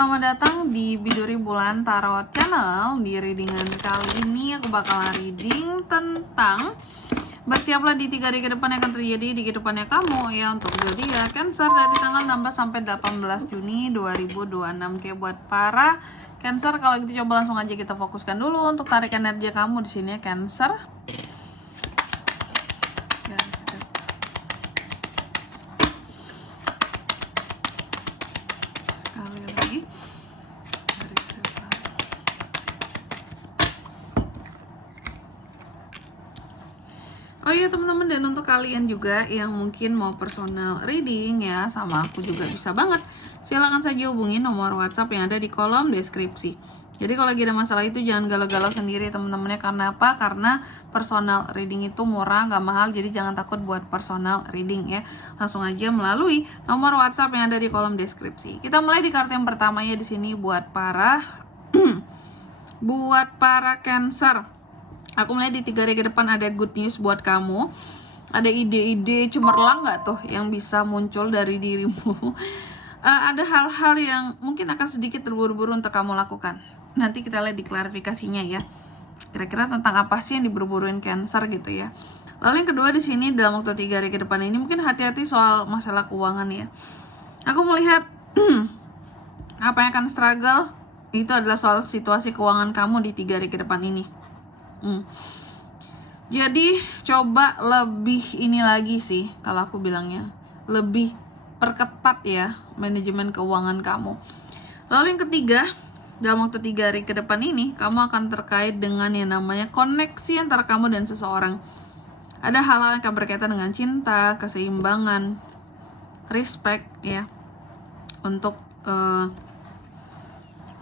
selamat datang di Biduri Bulan Tarot Channel. Di readingan kali ini aku bakalan reading tentang bersiaplah di 3 hari ke depan yang akan terjadi di kehidupannya kamu ya, untuk zodiak Cancer dari tanggal 16 sampai 18 Juni 2026. Oke, buat para Cancer, kalau gitu coba langsung aja kita fokuskan dulu untuk tarik energi kamu di sini ya, Cancer. Oh iya teman-teman, dan untuk kalian juga yang mungkin mau personal reading ya sama aku juga bisa banget. Silahkan saja hubungi nomor WhatsApp yang ada di kolom deskripsi. Jadi kalau lagi ada masalah itu jangan galau-galau sendiri teman-temannya. Karena apa? Karena personal reading itu murah, nggak mahal. Jadi jangan takut buat personal reading ya. Langsung aja melalui nomor WhatsApp yang ada di kolom deskripsi. Kita mulai di kartu yang pertama ya, di sini buat para Cancer. Aku melihat di 3 hari ke depan ada good news buat kamu. Ada ide-ide cemerlang nggak tuh yang bisa muncul dari dirimu. Ada hal-hal yang mungkin akan sedikit terburu-buru untuk kamu lakukan. Nanti kita lihat di klarifikasinya ya. Kira-kira tentang apa sih yang diburu-buruin Cancer gitu ya. Lalu yang kedua di sini dalam waktu 3 hari ke depan ini mungkin hati-hati soal masalah keuangan ya. Aku melihat apa yang akan struggle itu adalah soal situasi keuangan kamu di 3 hari ke depan ini. Jadi coba lebih ini lagi sih kalau aku bilangnya, lebih perketat ya manajemen keuangan kamu. Lalu yang ketiga, dalam waktu 3 hari ke depan ini kamu akan terkait dengan yang namanya koneksi antara kamu dan seseorang. Ada hal-hal yang akan berkaitan dengan cinta, keseimbangan, respect ya, untuk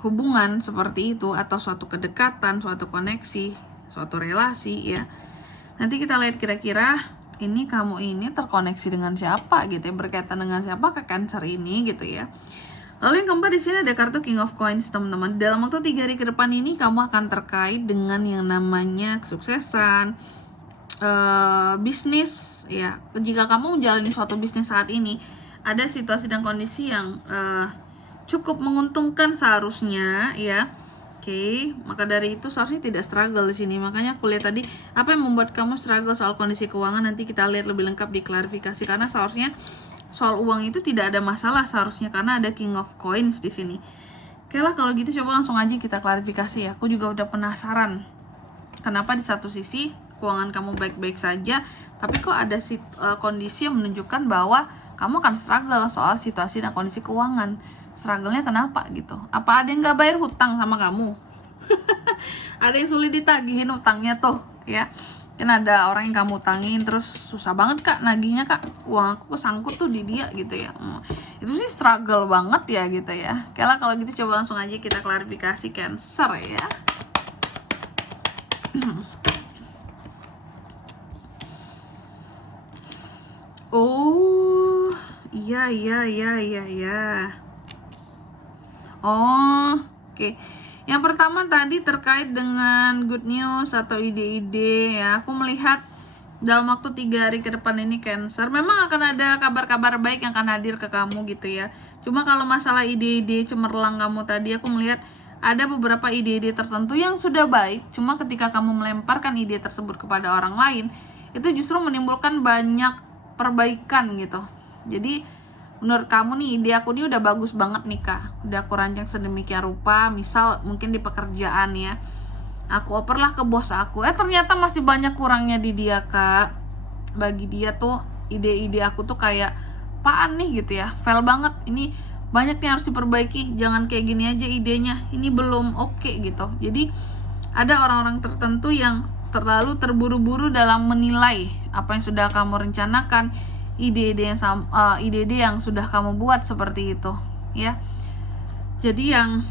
hubungan seperti itu, atau suatu kedekatan, suatu koneksi, suatu relasi ya. Nanti kita lihat kira-kira ini kamu ini terkoneksi dengan siapa gitu ya, berkaitan dengan siapa ke Cancer ini gitu ya. Lalu yang keempat di sini ada kartu King of Coins teman-teman. Dalam waktu 3 hari ke depan ini kamu akan terkait dengan yang namanya kesuksesan, bisnis ya. Jika kamu menjalani suatu bisnis saat ini, ada situasi dan kondisi yang cukup menguntungkan seharusnya ya. Oke, maka dari itu seharusnya tidak struggle di sini. Makanya aku lihat tadi apa yang membuat kamu struggle soal kondisi keuangan, nanti kita lihat lebih lengkap di klarifikasi, karena seharusnya soal uang itu tidak ada masalah seharusnya, karena ada King of Coins di sini. Oke lah, kalau gitu coba langsung aja kita klarifikasi ya. Aku juga udah penasaran kenapa di satu sisi keuangan kamu baik-baik saja, tapi kok ada kondisi yang menunjukkan bahwa kamu akan struggle soal situasi dan kondisi keuangan. Struggle-nya kenapa gitu? Apa ada yang nggak bayar hutang sama kamu? Ada yang sulit ditagihin hutangnya tuh ya. Kan ada orang yang kamu utangin terus susah banget kak nagihnya kak, uang aku kesangkut tuh di dia gitu ya. Itu sih struggle banget ya gitu ya. Oke lah, kalau gitu coba langsung aja kita klarifikasi Cancer ya. Oh iya. Oh, oke. Yang pertama tadi terkait dengan good news atau ide-ide ya. Aku melihat dalam waktu 3 hari ke depan ini Cancer memang akan ada kabar-kabar baik yang akan hadir ke kamu gitu ya. Cuma kalau masalah ide-ide cemerlang kamu tadi, aku melihat ada beberapa ide-ide tertentu yang sudah baik. Cuma ketika kamu melemparkan ide tersebut kepada orang lain, itu justru menimbulkan banyak perbaikan gitu. Jadi menurut kamu nih, ide aku nih udah bagus banget nih kak, udah aku rancang sedemikian rupa, misal mungkin di pekerjaan ya, aku operlah ke bos aku, ternyata masih banyak kurangnya di dia kak. Bagi dia tuh ide-ide aku tuh kayak apaan nih gitu ya, fail banget, ini banyak yang harus diperbaiki, jangan kayak gini aja idenya, ini belum oke gitu. Jadi ada orang-orang tertentu yang terlalu terburu-buru dalam menilai apa yang sudah kamu rencanakan, ide-ide yang sudah kamu buat seperti itu ya. Jadi yang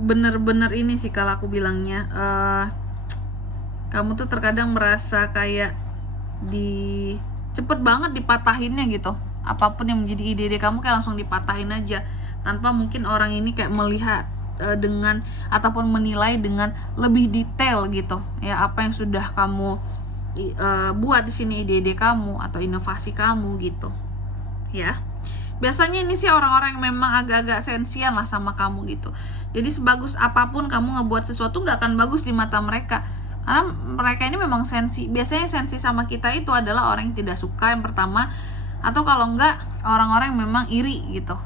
bener-bener ini sih kalau aku bilangnya, kamu tuh terkadang merasa kayak cepet banget dipatahinnya gitu. Apapun yang menjadi ide-ide kamu kayak langsung dipatahin aja, tanpa mungkin orang ini kayak melihat dengan ataupun menilai dengan lebih detail gitu ya, apa yang sudah kamu buat di sini, ide-ide kamu atau inovasi kamu gitu ya. Biasanya ini sih orang-orang yang memang agak-agak sensian lah sama kamu gitu. Jadi sebagus apapun kamu ngebuat sesuatu nggak akan bagus di mata mereka, karena mereka ini memang sensi. Biasanya sensi sama kita itu adalah orang yang tidak suka yang pertama, atau kalau enggak orang-orang yang memang iri gitu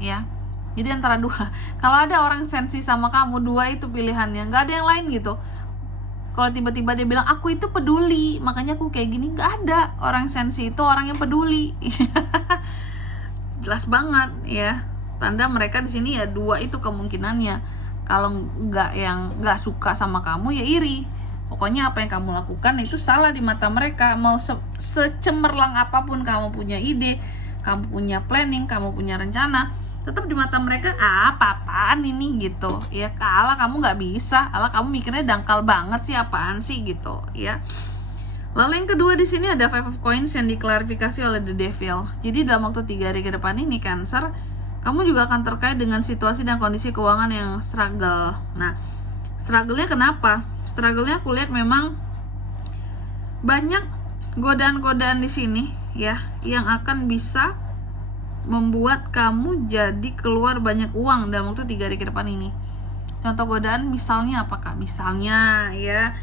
ya. Jadi antara dua. Kalau ada orang sensi sama kamu, dua itu pilihannya, nggak ada yang lain gitu. Kalau tiba-tiba dia bilang aku itu peduli makanya aku kayak gini, nggak ada. Orang sensi itu orang yang peduli. Jelas banget ya, tanda mereka di sini ya dua itu kemungkinannya. Kalau nggak suka sama kamu ya iri. Pokoknya apa yang kamu lakukan itu salah di mata mereka. Mau secemerlang apapun kamu punya ide, kamu punya planning, kamu punya rencana, tetap di mata mereka apa-apaan ini gitu ya. Kalah kamu nggak bisa, ala kamu mikirnya dangkal banget sih, apaan sih gitu ya. Lalu yang kedua di sini ada Five of Coins yang diklarifikasi oleh The Devil. Jadi dalam waktu 3 hari ke depan ini Cancer, kamu juga akan terkait dengan situasi dan kondisi keuangan yang struggle. Nah, struggle-nya kenapa? Struggle-nya aku lihat memang banyak godaan-godaan di sini ya, yang akan bisa membuat kamu jadi keluar banyak uang dalam waktu 3 hari ke depan ini. Contoh godaan misalnya apakah? Misalnya ya,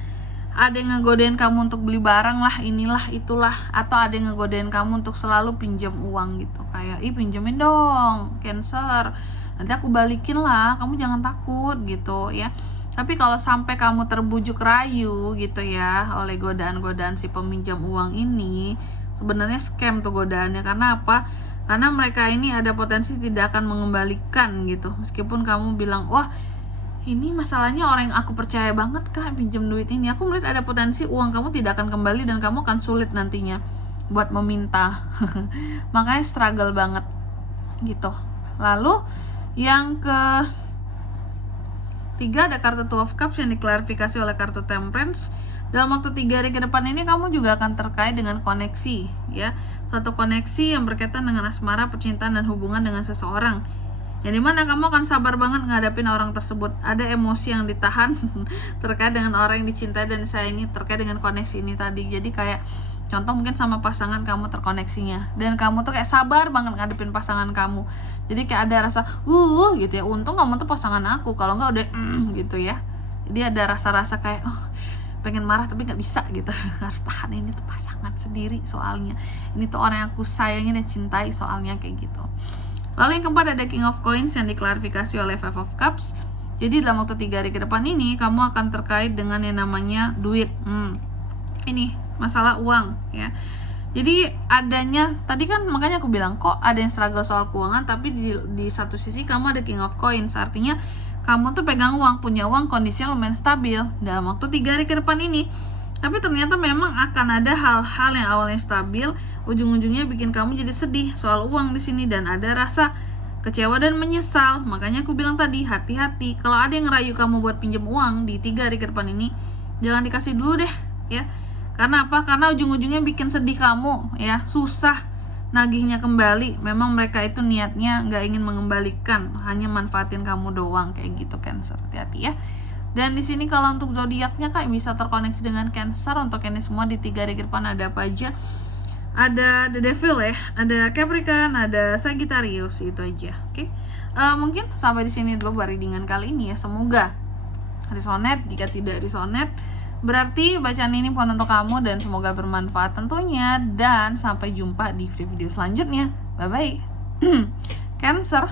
ada yang ngegodain kamu untuk beli barang lah, inilah itulah, atau ada yang ngegodain kamu untuk selalu pinjam uang gitu. Kayak, pinjemin dong Cancer, nanti aku balikin lah, kamu jangan takut gitu ya. Tapi kalau sampai kamu terbujuk rayu gitu ya oleh godaan-godaan si peminjam uang ini, sebenarnya scam tuh godaannya. Karena apa? Karena mereka ini ada potensi tidak akan mengembalikan gitu. Meskipun kamu bilang, wah ini masalahnya orang yang aku percaya banget kak pinjam duit ini, aku melihat ada potensi uang kamu tidak akan kembali dan kamu akan sulit nantinya buat meminta. Makanya struggle banget gitu. Lalu yang ketiga ada kartu Two of Cups yang diklarifikasi oleh kartu Temperance. Dalam waktu 3 hari ke depan ini kamu juga akan terkait dengan koneksi ya. Suatu koneksi yang berkaitan dengan asmara, percintaan, dan hubungan dengan seseorang, yang dimana kamu akan sabar banget ngadapin orang tersebut. Ada emosi yang ditahan terkait dengan orang yang dicintai dan disayangi, terkait dengan koneksi ini tadi. Jadi kayak contoh mungkin sama pasangan kamu terkoneksinya, dan kamu tuh kayak sabar banget ngadepin pasangan kamu. Jadi kayak ada rasa gitu ya, untung kamu tuh pasangan aku, kalau enggak udah gitu ya. Jadi ada rasa-rasa kayak pengen marah tapi nggak bisa gitu. Harus tahan, ini tuh pasangan sendiri soalnya, ini tuh orang yang aku sayangin dan cintai soalnya, kayak gitu. Lalu yang keempat ada King of Coins yang diklarifikasi oleh Five of Cups. Jadi dalam waktu 3 hari ke depan ini kamu akan terkait dengan yang namanya duit. Ini masalah uang ya. Jadi adanya tadi kan, makanya aku bilang kok ada yang struggle soal keuangan, tapi di satu sisi kamu ada King of Coins, artinya kamu tuh pegang uang, punya uang, kondisinya lumayan stabil dalam waktu 3 hari ke depan ini. Tapi ternyata memang akan ada hal-hal yang awalnya stabil, ujung-ujungnya bikin kamu jadi sedih soal uang di sini, dan ada rasa kecewa dan menyesal. Makanya aku bilang tadi, hati-hati kalau ada yang ngerayu kamu buat pinjam uang di 3 hari ke depan ini, jangan dikasih dulu deh ya. Karena apa? Karena ujung-ujungnya bikin sedih kamu ya, susah nagihnya kembali. Memang mereka itu niatnya nggak ingin mengembalikan, hanya manfaatin kamu doang, kayak gitu Cancer. Hati-hati ya. Dan di sini kalau untuk zodiaknya kak bisa terkoneksi dengan Cancer. Untuk ini semua di 3 hari ke depan ada apa aja? Ada The Devil ya, ada Capricorn, ada Sagittarius, itu aja. Oke. Mungkin sampai di sini dulu readingan kali ini ya. Semoga resonate. Jika tidak resonate, berarti bacaan ini bukan untuk kamu, dan semoga bermanfaat tentunya. Dan sampai jumpa di video selanjutnya. Bye bye. Cancer.